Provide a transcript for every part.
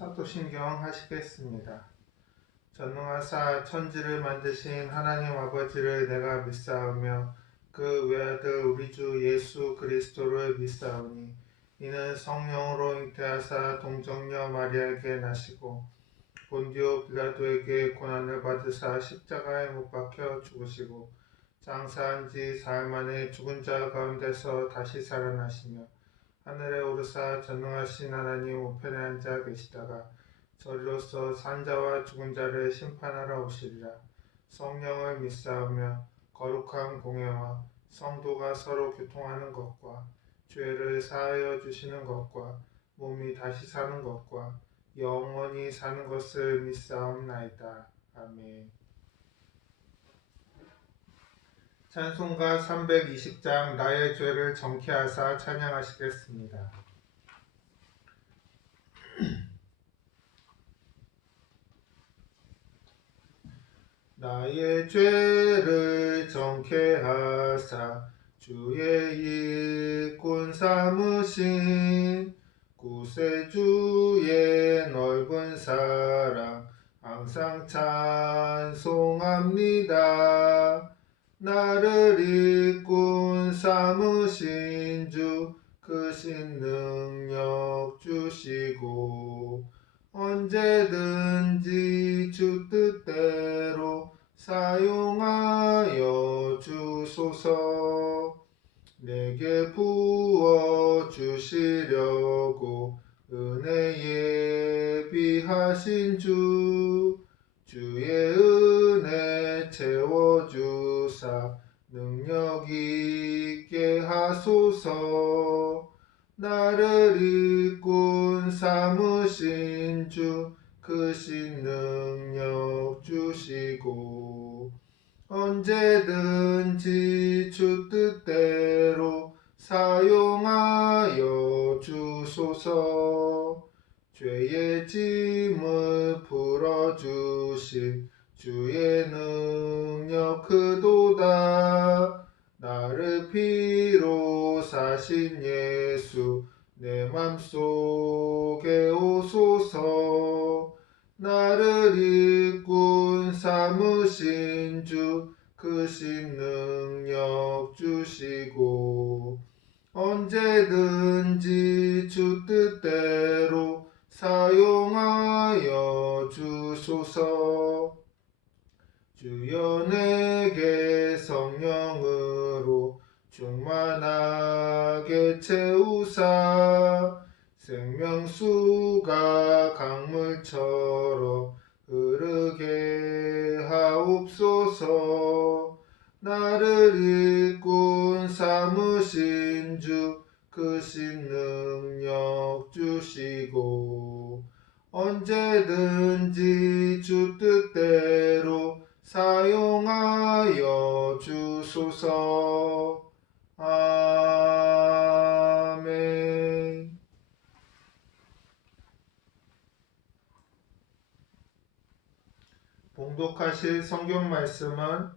사도신경 하시겠습니다. 전능하사 천지를 만드신 하나님 아버지를 내가 믿사오며 그 외아들 우리 주 예수 그리스도를 믿사오니 이는 성령으로 잉태하사 동정녀 마리아에게 나시고 본디오 빌라도에게 고난을 받으사 십자가에 못 박혀 죽으시고 장사한 지 사흘 만에 죽은 자 가운데서 다시 살아나시며 하늘에 오르사 전능하신 하나님 우편에 앉아 계시다가 저리로서 산자와 죽은 자를 심판하러 오시리라. 성령을 믿사오며 거룩한 공회와 성도가 서로 교통하는 것과 죄를 사하여 주시는 것과 몸이 다시 사는 것과 영원히 사는 것을 믿사옵나이다. 아멘. 찬송가 320장 나의 죄를 정케하사 찬양하시겠습니다. 나의 죄를 정케하사 주의 일꾼 삼으신 구세주의 넓은 사랑 항상 찬송합니다. 나를 일꾼 삼으신 주 크신 능력 주시고 언제든지 주 뜻대로 사용하여 주소서. 내게 부어 주시려고 은혜 예비하신 주의 은혜 채워주사 능력 있게 하소서. 나를 일꾼 삼으신 주 크신 능력 주시고 언제든지 주 뜻대로 사용하여 주소서. 죄의 짐을 풀어주실 주의 능력 크도다. 나를 피로 사신 예수 내 맘속에 오소서. 나를 일꾼 삼으신 주 크신 능력 주시고 언제든지 주 뜻대로 사용하여 주소서. 주여 내게 성령으로 충만하게 채우사 생명수가 강물처럼 흐르게 하옵소서. 나를 일꾼 삼으신 주 크신 능력 주시고 언제든지 주 뜻대로 사용하여 주소서. 아멘. 봉독하실 성경 말씀은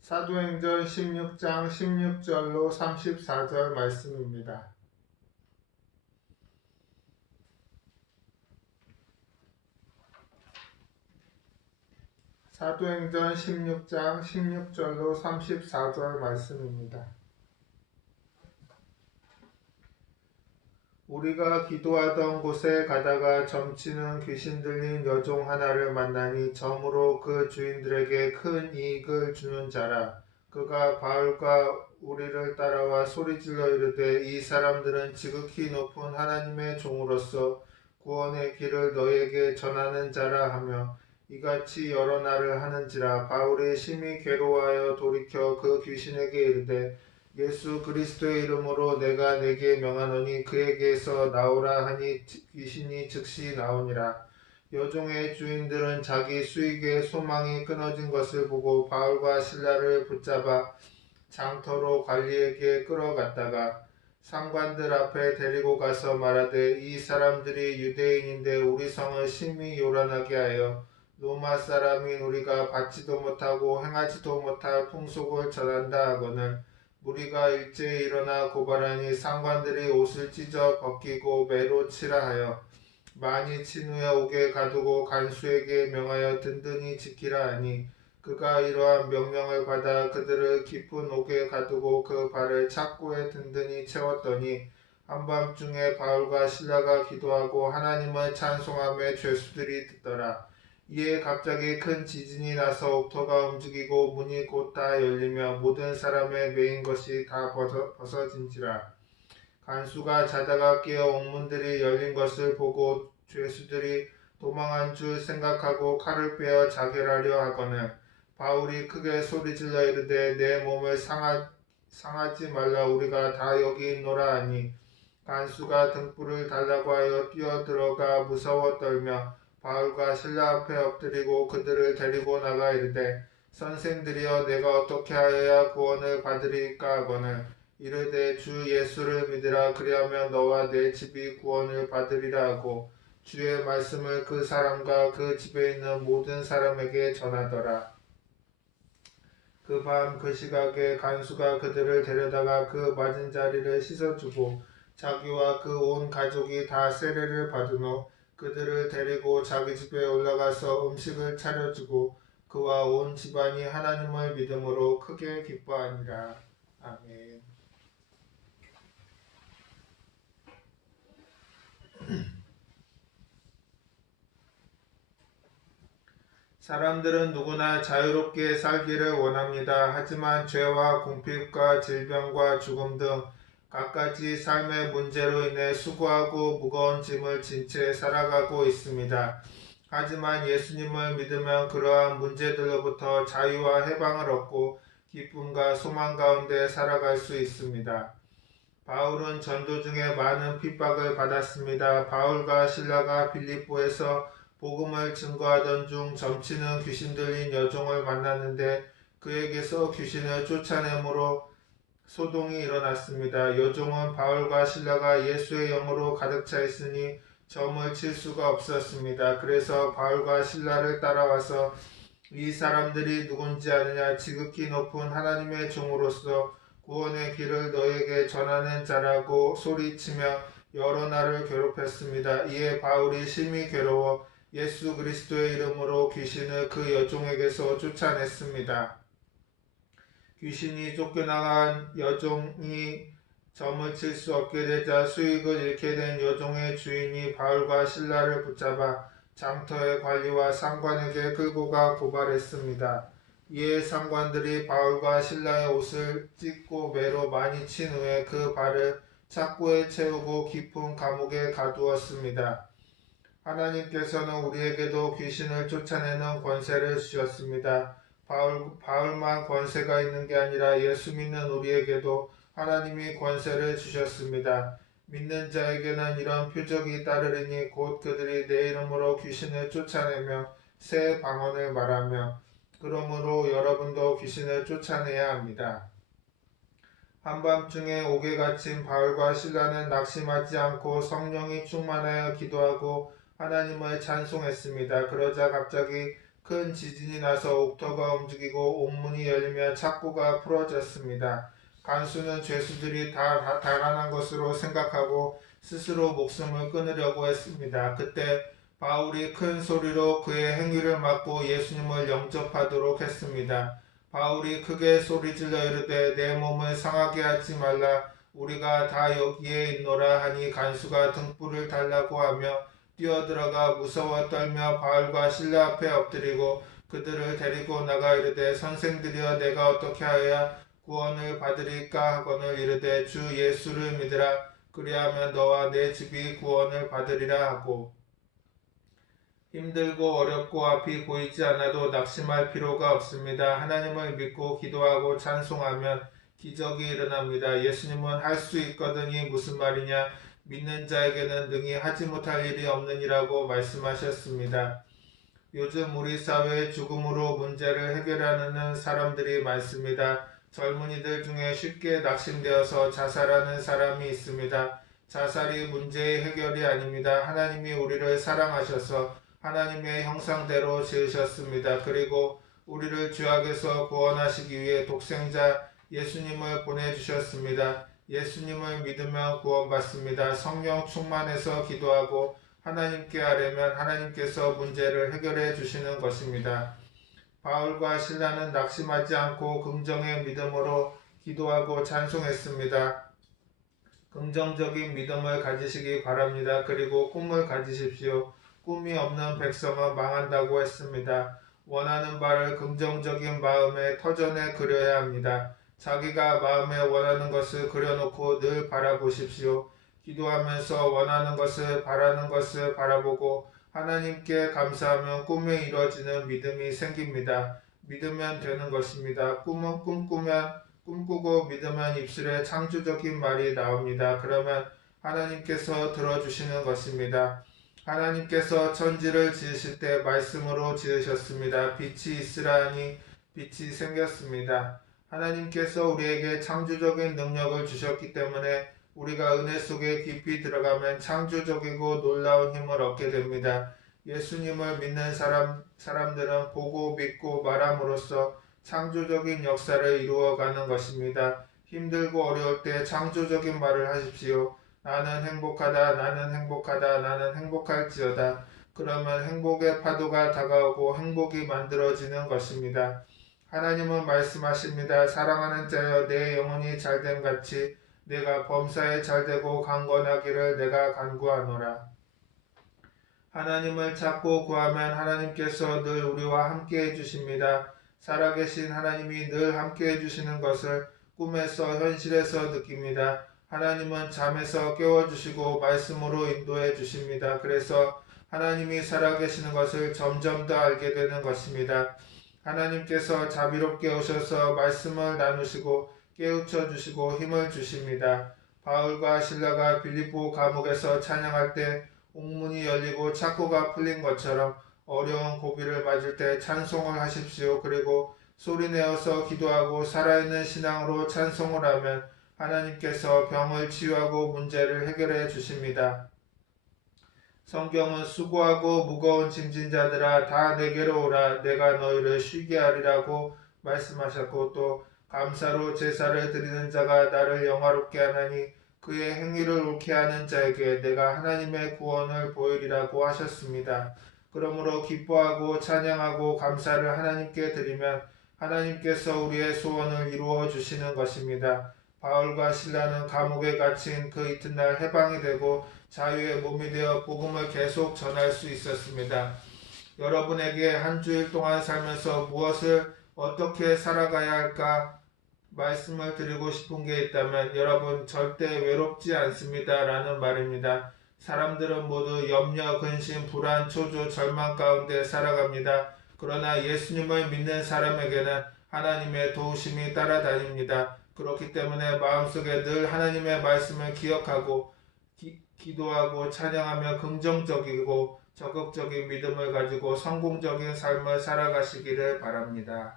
사도행전 16장 16절로 34절 말씀입니다. 사도행전 16장 16절로 34절 말씀입니다. 우리가 기도하던 곳에 가다가 점치는 귀신 들린 여종 하나를 만나니 점으로 그 주인들에게 큰 이익을 주는 자라. 그가 바울과 우리를 따라와 소리질러 이르되 이 사람들은 지극히 높은 하나님의 종으로서 구원의 길을 너희에게 전하는 자라 하며 이같이 여러 날을 하는지라. 바울이 심히 괴로워하여 돌이켜 그 귀신에게 이르되 예수 그리스도의 이름으로 내가 네게 명하노니 그에게서 나오라 하니 귀신이 즉시 나오니라. 여종의 주인들은 자기 수익의 소망이 끊어진 것을 보고 바울과 실라를 붙잡아 장터로 관리에게 끌어갔다가 상관들 앞에 데리고 가서 말하되 이 사람들이 유대인인데 우리 성을 심히 요란하게 하여 로마 사람인 우리가 받지도 못하고 행하지도 못할 풍속을 전한다 하거늘 무리가 일제히 일어나 고발하니 상관들이 옷을 찢어 벗기고 매로 치라 하여 많이 친 후에 옥에 가두고 간수에게 명하여 든든히 지키라 하니 그가 이러한 명령을 받아 그들을 깊은 옥에 가두고 그 발을 착고에 든든히 채웠더니 한밤중에 바울과 실라가 기도하고 하나님을 찬송하며 죄수들이 듣더라. 이에 갑자기 큰 지진이 나서 옥토가 움직이고 문이 곧 다 열리며 모든 사람의 매인 것이 다 벗어진지라. 간수가 자다가 깨어 옥문들이 열린 것을 보고 죄수들이 도망한 줄 생각하고 칼을 빼어 자결하려 하거늘 바울이 크게 소리질러 이르되 내 몸을 상하지 말라 우리가 다 여기 있노라 하니 간수가 등불을 달라고 하여 뛰어들어가 무서워 떨며 바울과 실라 앞에 엎드리고 그들을 데리고 나가 이르되 선생들이여 내가 어떻게 하여야 구원을 받으리까 하거늘 이르되 주 예수를 믿으라 그리하면 너와 내 집이 구원을 받으리라 하고 주의 말씀을 그 사람과 그 집에 있는 모든 사람에게 전하더라. 그 밤 그 시각에 간수가 그들을 데려다가 그 맞은 자리를 씻어주고 자기와 그 온 가족이 다 세례를 받은 후 그들을 데리고 자기 집에 올라가서 음식을 차려주고 그와 온 집안이 하나님을 믿음으로 크게 기뻐하니라. 아멘. 사람들은 누구나 자유롭게 살기를 원합니다. 하지만 죄와 궁핍과 질병과 죽음 등 갖가지 삶의 문제로 인해 수고하고 무거운 짐을 진 채 살아가고 있습니다. 하지만 예수님을 믿으면 그러한 문제들로부터 자유와 해방을 얻고 기쁨과 소망 가운데 살아갈 수 있습니다. 바울은 전도 중에 많은 핍박을 받았습니다. 바울과 실라가 빌립보에서 복음을 증거하던 중 점치는 귀신 들린 여종을 만났는데 그에게서 귀신을 쫓아내므로 소동이 일어났습니다. 여종은 바울과 실라가 예수의 영으로 가득 차 있으니 점을 칠 수가 없었습니다. 그래서 바울과 실라를 따라와서 이 사람들이 누군지 아느냐? 지극히 높은 하나님의 종으로서 구원의 길을 너에게 전하는 자라고 소리치며 여러 날을 괴롭혔습니다. 이에 바울이 심히 괴로워 예수 그리스도의 이름으로 귀신을 그 여종에게서 쫓아냈습니다. 귀신이 쫓겨나간 여종이 점을 칠 수 없게 되자 수익을 잃게 된 여종의 주인이 바울과 실라를 붙잡아 장터의 관리와 상관에게 끌고 가 고발했습니다. 이에 상관들이 바울과 실라의 옷을 찢고 매로 많이 친 후에 그 발을 착고에 채우고 깊은 감옥에 가두었습니다. 하나님께서는 우리에게도 귀신을 쫓아내는 권세를 주셨습니다. 바울만 권세가 있는 게 아니라 예수 믿는 우리에게도 하나님이 권세를 주셨습니다. 믿는 자에게는 이런 표적이 따르리니 곧 그들이 내 이름으로 귀신을 쫓아내며 새 방언을 말하며 그러므로 여러분도 귀신을 쫓아내야 합니다. 한밤중에 옥에 갇힌 바울과 실라는 낙심하지 않고 성령이 충만하여 기도하고 하나님을 찬송했습니다. 그러자 갑자기 큰 지진이 나서 옥토가 움직이고 옥문이 열리며 착고가 풀어졌습니다. 간수는 죄수들이 다 달아난 것으로 생각하고 스스로 목숨을 끊으려고 했습니다. 그때 바울이 큰 소리로 그의 행위를 막고 예수님을 영접하도록 했습니다. 바울이 크게 소리질러 이르되 내 몸을 상하게 하지 말라 우리가 다 여기에 있노라 하니 간수가 등불을 달라고 하며 뛰어들어가 무서워 떨며 바울과 실라 앞에 엎드리고 그들을 데리고 나가 이르되 선생들이여 내가 어떻게 하여야 구원을 받으리까 하거늘 이르되 주 예수를 믿으라 그리하면 너와 내 집이 구원을 받으리라 하고 힘들고 어렵고 앞이 보이지 않아도 낙심할 필요가 없습니다. 하나님을 믿고 기도하고 찬송하면 기적이 일어납니다. 예수님은 할 수 있거든이 무슨 말이냐? 믿는 자에게는 능히 하지 못할 일이 없느니라고 말씀하셨습니다. 요즘 우리 사회의 죽음으로 문제를 해결하는 사람들이 많습니다. 젊은이들 중에 쉽게 낙심되어서 자살하는 사람이 있습니다. 자살이 문제의 해결이 아닙니다. 하나님이 우리를 사랑하셔서 하나님의 형상대로 지으셨습니다. 그리고 우리를 죄악에서 구원하시기 위해 독생자 예수님을 보내주셨습니다. 예수님을 믿으면 구원받습니다. 성령 충만해서 기도하고 하나님께 하려면 하나님께서 문제를 해결해 주시는 것입니다. 바울과 실라는 낙심하지 않고 긍정의 믿음으로 기도하고 찬송했습니다. 긍정적인 믿음을 가지시기 바랍니다. 그리고 꿈을 가지십시오. 꿈이 없는 백성은 망한다고 했습니다. 원하는 바를 긍정적인 마음에 터전에 그려야 합니다. 자기가 마음에 원하는 것을 그려놓고 늘 바라보십시오. 기도하면서 원하는 것을 바라는 것을 바라보고 하나님께 감사하면 꿈이 이루어지는 믿음이 생깁니다. 믿으면 되는 것입니다. 꿈은 꿈꾸고 믿으면 입술에 창조적인 말이 나옵니다. 그러면 하나님께서 들어주시는 것입니다. 하나님께서 천지를 지으실 때 말씀으로 지으셨습니다. 빛이 있으라 하니 빛이 생겼습니다. 하나님께서 우리에게 창조적인 능력을 주셨기 때문에 우리가 은혜 속에 깊이 들어가면 창조적이고 놀라운 힘을 얻게 됩니다. 예수님을 믿는 사람들은 보고 믿고 말함으로써 창조적인 역사를 이루어가는 것입니다. 힘들고 어려울 때 창조적인 말을 하십시오. 나는 행복하다, 나는 행복하다, 나는 행복할지어다. 그러면 행복의 파도가 다가오고 행복이 만들어지는 것입니다. 하나님은 말씀하십니다. 사랑하는 자여, 내 영혼이 잘됨 같이 내가 범사에 잘되고 강건하기를 내가 간구하노라. 하나님을 찾고 구하면 하나님께서 늘 우리와 함께 해주십니다. 살아계신 하나님이 늘 함께 해주시는 것을 꿈에서 현실에서 느낍니다. 하나님은 잠에서 깨워주시고 말씀으로 인도해 주십니다. 그래서 하나님이 살아계시는 것을 점점 더 알게 되는 것입니다. 하나님께서 자비롭게 오셔서 말씀을 나누시고 깨우쳐 주시고 힘을 주십니다. 바울과 실라가 빌립보 감옥에서 찬양할 때 옥문이 열리고 창고가 풀린 것처럼 어려운 고비를 맞을 때 찬송을 하십시오. 그리고 소리내어서 기도하고 살아있는 신앙으로 찬송을 하면 하나님께서 병을 치유하고 문제를 해결해 주십니다. 성경은 수고하고 무거운 짐진 자들아 다 내게로 오라 내가 너희를 쉬게 하리라고 말씀하셨고 또 감사로 제사를 드리는 자가 나를 영화롭게 하나니 그의 행위를 옳게 하는 자에게 내가 하나님의 구원을 보이리라고 하셨습니다. 그러므로 기뻐하고 찬양하고 감사를 하나님께 드리면 하나님께서 우리의 소원을 이루어 주시는 것입니다. 바울과 실라는 감옥에 갇힌 그 이튿날 해방이 되고 자유의 몸이 되어 복음을 계속 전할 수 있었습니다. 여러분에게 한 주일 동안 살면서 무엇을 어떻게 살아가야 할까 말씀을 드리고 싶은 게 있다면 여러분 절대 외롭지 않습니다 라는 말입니다. 사람들은 모두 염려, 근심, 불안, 초조, 절망 가운데 살아갑니다. 그러나 예수님을 믿는 사람에게는 하나님의 도우심이 따라다닙니다. 그렇기 때문에 마음속에 늘 하나님의 말씀을 기억하고 기도하고 찬양하며 긍정적이고 적극적인 믿음을 가지고 성공적인 삶을 살아가시기를 바랍니다.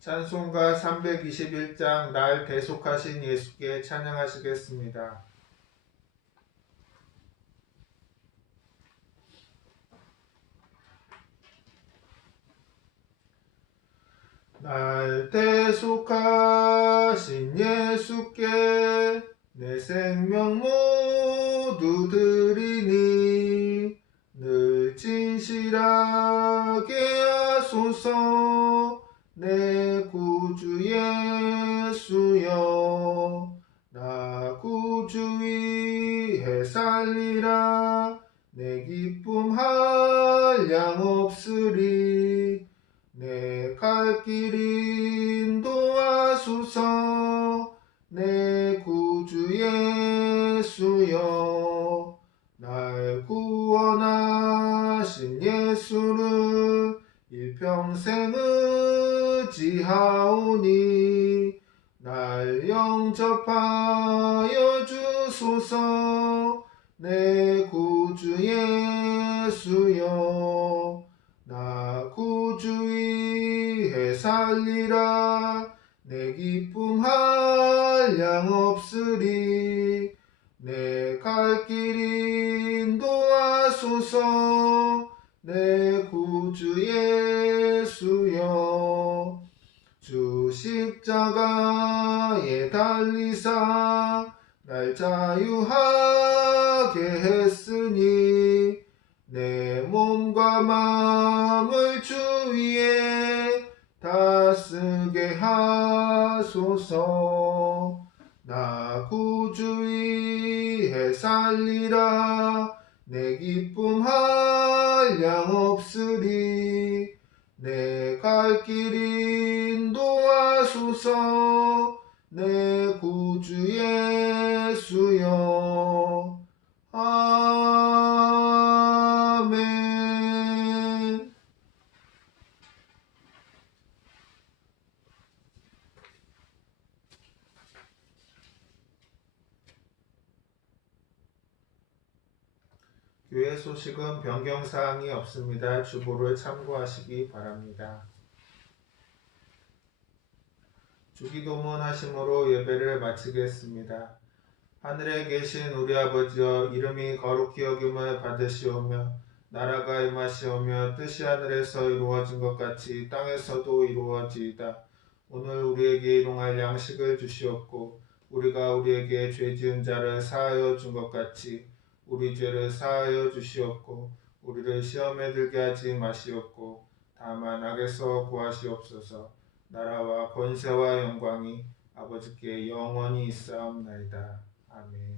찬송가 321장 날 대속하신 예수께 찬양하시겠습니다. 날 대속하신 예수께 내 생명 모두 드리니 늘 진실하게 하소서 내 구주 예수여 나 구주 위해 살리라 내 기쁨 한량 없으리 내 갈 길 인도하소서 내 구주 예수여 날 구원하신 예수를 일평생 의지하오니 날 영접하여 주소서 내 구주 예수여 나 구주 위해 살리라 내 기쁨 한량 없으리 내 갈 길 인도하소서 내 구주 예수여 주 십자가에 달 날 자유하게 했으니 내 몸과 마음을 주 위에 다쓰게 하소서. 나 구주 위에 살리라. 내 기쁨 한량 없으리. 내 갈 길 인도하소서. 내 구주 예수여. 아멘. 교회 소식은 변경사항이 없습니다. 주보를 참고하시기 바랍니다. 주기도문 하심으로 예배를 마치겠습니다. 하늘에 계신 우리 아버지여, 이름이 거룩히 여김을 받으시오며 나라가 임하시오며 뜻이 하늘에서 이루어진 것 같이 땅에서도 이루어지이다. 오늘 우리에게 일용할 양식을 주시옵고 우리가 우리에게 죄 지은 자를 사하여 준 것 같이 우리 죄를 사하여 주시옵고 우리를 시험에 들게 하지 마시옵고 다만 악에서 구하시옵소서. 나라와 권세와 영광이 아버지께 영원히 있사옵나이다. 아멘.